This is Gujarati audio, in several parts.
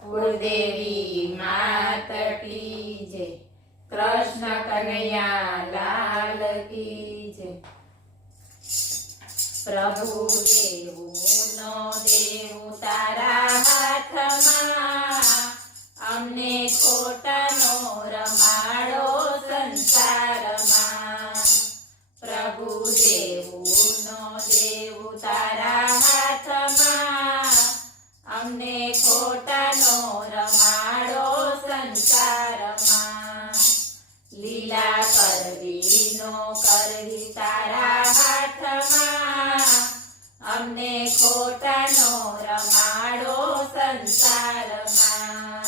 કુળદેવી માત કી જય, કૃષ્ણ કનૈયા લાલ કી જય। પ્રભુ દેવોનો દેવ તારા હાથમાં, અમને ખોટાનો રમાડો સંસારમાં। પ્રભુ દેવોનો દેવ તારા હાથમાં, અમને ખોટાનો રમાડો સંસારમાં। લીલા કરવી નો કરવી તારા હાથમાં, અમને ખોટાનો રમાડો સંસારમાં।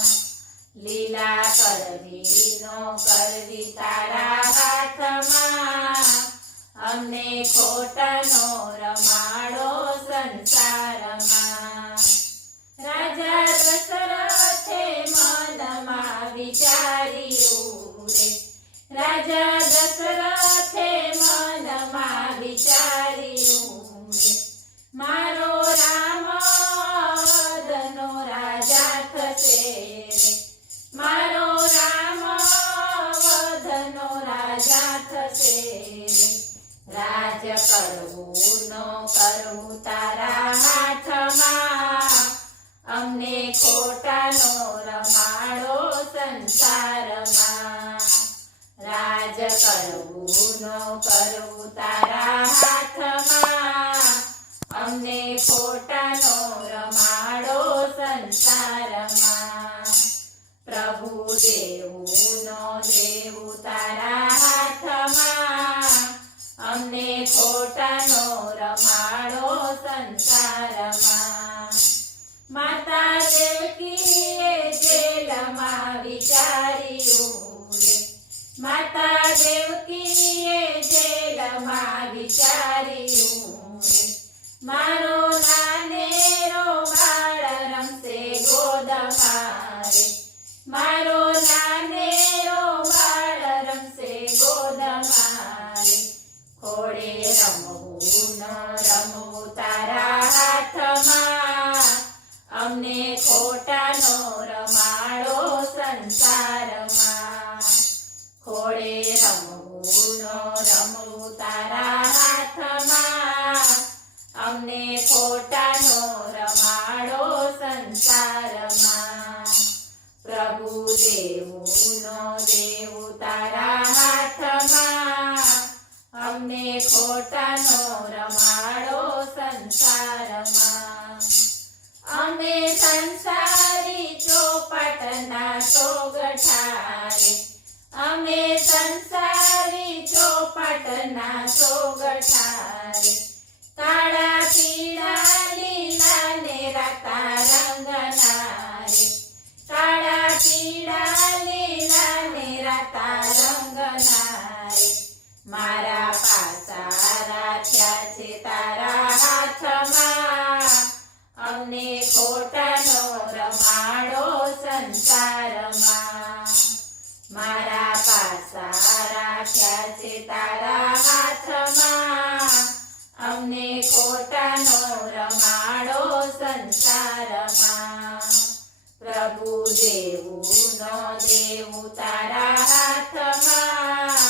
લીલા કરવી નો કરવી તારા હાથમાં, અમને ખોટાનો રમાડો સંસારમાં। રાજા દશરથે મનમાં વિચાર્યું રે, રાજા દશરથે મનમાં વિચાર્યું રે, મારો રામ અવધનો રાજા થશે રે, મારો રામ અવધનો રાજા થશે રે। રાજ કરવું નો કરવું તારા હાથમાં, અમને ખોટાનો રમાડો સંસારમાં। રાજ કરવું નો કરવું તારા હાથમાં, અમને ખોટાનો રમાડો સંસારમાં। પ્રભુ દેવોનો દેવ તારા હાથમાં, અમને ખોટાનો રમાડો સંસારમાં। માતા દેવકીએ જેલમાં વિચાર્યું રે, માતા દેવકીએ જેલમાં વિચાર્યું રે, મારો નાનેરો બાળ રમશે ગોદમાં રે, મારો નાનેરો બાળ રમશે ગોદમાં રે। ખોડે રમવું ન રમવું તારા હાથમાં, અમને ખોટાનો રમાડો સંસારમાં। ખોડે રમવું ન રમવું તારા હાથમાં, અમને ખોટાનો રમાડો સંસારમાં। પ્રભુ દેવોનો દેવ તારા હાથમાં, અમને ખોટાનો રમાડો સંસારમાં। અમે સંસારી ચોપાટના સોગઠા રે, અમે સંસારી ચોપાટના સોગઠા રે, કાળા પીળા લીલા ને રાતા રંગના રે, કાળા પીળા લીલા ને રાતા રંગના રે। મારા પાસા રાખ્યા છે તારા હાથમાં, અમને ખોટાનો રમાડો સંસારમાં। મારા પાસા રાખ્યા છે તારા હાથમાં, અમને ખોટાનો રમાડો સંસારમાં। પ્રભુ દેવોનો દેવ તારા હાથમાં,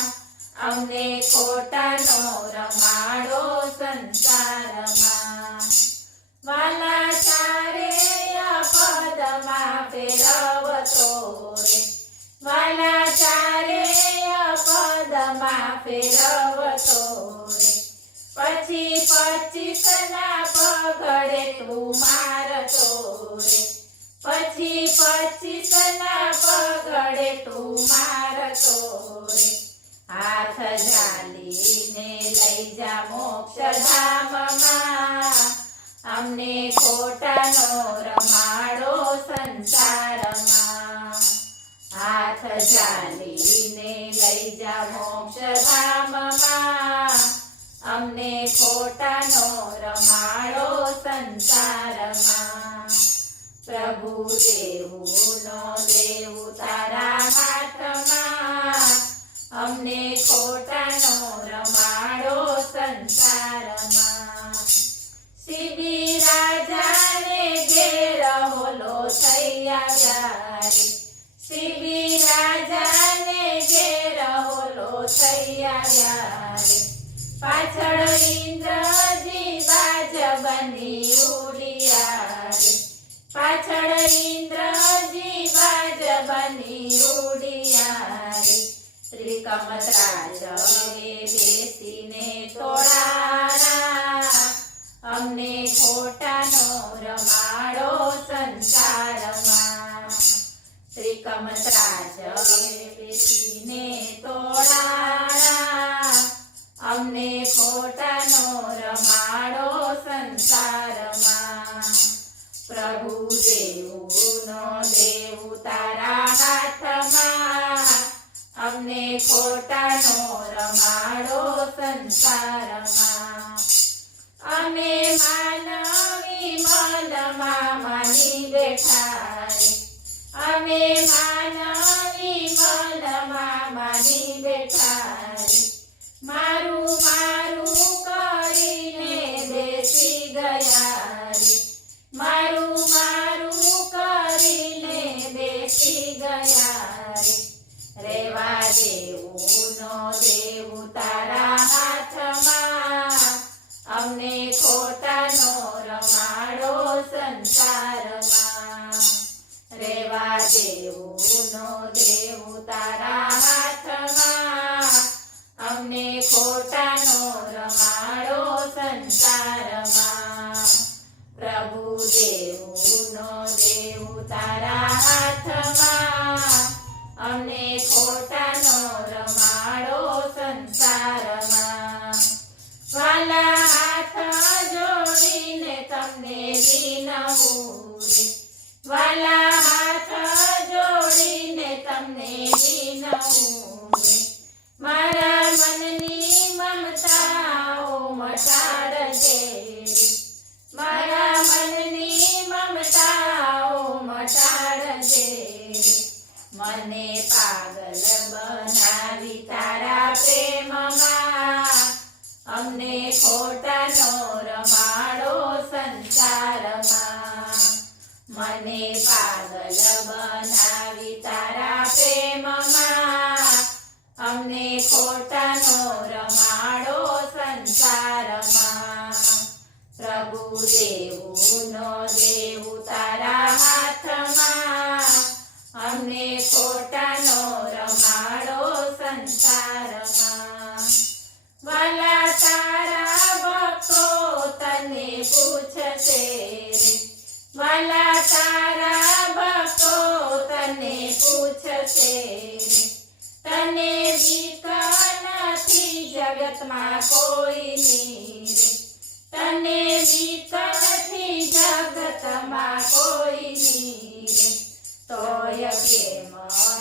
અમને ખોટાનો રમાડો સંસારમાં। વાલા ચારેય પદમાં ફેરવતો રે, વાલા ચારેય પદમાં ફેરવતો રે, પછી 25ના પગડે તું મારતો રે, પછી 25ના પગડે તું મારતો રે। હાથ ઝાલીને લઈ જા મોક્ષધામમાં, અમને ખોટાનો રમાડો સંસારમાં। હાથ ઝાલીને લઈ જા મોક્ષધામમાં, અમને ખોટાનો રમાડો સંસારમાં। પ્રભુ દેવોનો દેવ તારા હાથમાં, અમને ખોટાનો રમાડો સંસારમાં। સીધી રાજાને ઘેર હોલો થઈ આવ્યો સીવી રાજાને ઘેર ઓલો થઈ આવ્યા રે પાછળ ઇન્દ્રજી બાજ બની ઉડિયા રે પાછળ ઇન્દ્રજી બાજ બની ઉડિયા રે ત્રિકમત્રાજવે બેસીને તોળાના અમને ખોટાનો રમાડો સંસારમાં ત્રિકમત્રાજવે બેસીને તોળાના અમને ખોટાનો રમાડો સંસારમાં પ્રભુ દેવુનો દેવ તારા હાથમાં અમને ખોટાનો રમાડો સંસારમાં અમે માનવી મનમાં માની બેઠા રે અમે માનવી મનમાં માની બેઠા રે મારું મારું કરીને બેસી ગયા રે મારું મારું કરીને બેસી ગયા રે રેવા દેવુનો દેવ તારા હાથમાં અમને ખોટાનો રમાડો સંસારમાં રેવા દેવુનો દેવ તારા હાથમાં અમને ખોટાનો રમાડો સંસારમાં પ્રભુ દેવુનો દેવ તારા હાથમાં અમને ખોટાનો રમાડો સંસારમાં વાલા હાથ જોડીને તમને વિનવું રે વાલા હાથ જોડીને તમને વિનવું રે મારા મનની મમતાઓ મટાડજે રે મારા મનની મમતાઓ મટાડજે રે મને પાગલ બનાવી તારા પ્રેમમાં અમને ખોટાનો રમાડો સંસારમાં મને પાગલ બનાવી તારા પ્રેમમાં અમને ખોટાનો રમાડો સંસારમાં પ્રભુ દેવુનો દેવ તારા હાથમાં અમને ખોટાનો રમાડો સંસારમાં વાલા તારા ભક્તો તને પૂછશે રે વાલા તારા ભક્તો તને પૂછશે રે તને બીક નથી જગતમાં કોઈની રે તને બીક નથી જગતમાં કોઈની રે તોય કેમ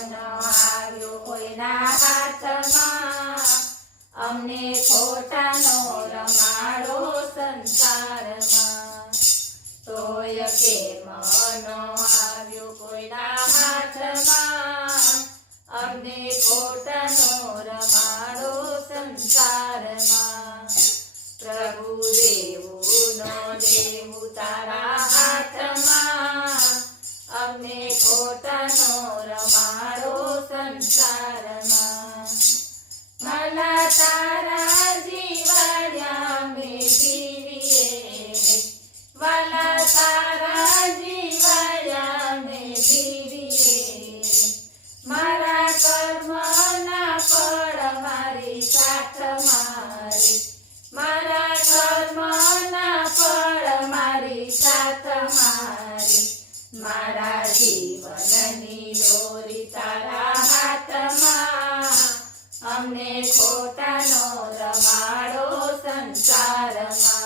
ન આવ્યો કોઈના હાથમાં અમને ખોટાનો રમાડો સંસારમાં તોય કેમ ન આવ્યો કોઈના હાથમાં અમને ખોટાનો રમાડો સંસારમાં પ્રભુ દેવુનો દેવ તારા હાથમાં અમને ખોટાનો રમાડો સંસારમાં ભલા તારા જીવાડ્યા અમે જીવીએ રે વાલા તારા જીવાડ્યા અમે જીવીએ રે મારા કર્મના ફળ મારી સાથ મારે મારા કર્મના ફળ મારી સાથ મારે મારા જીવનની દોરી તારા હાથમાં અમને ખોટાનો રમાડો સંસારમાં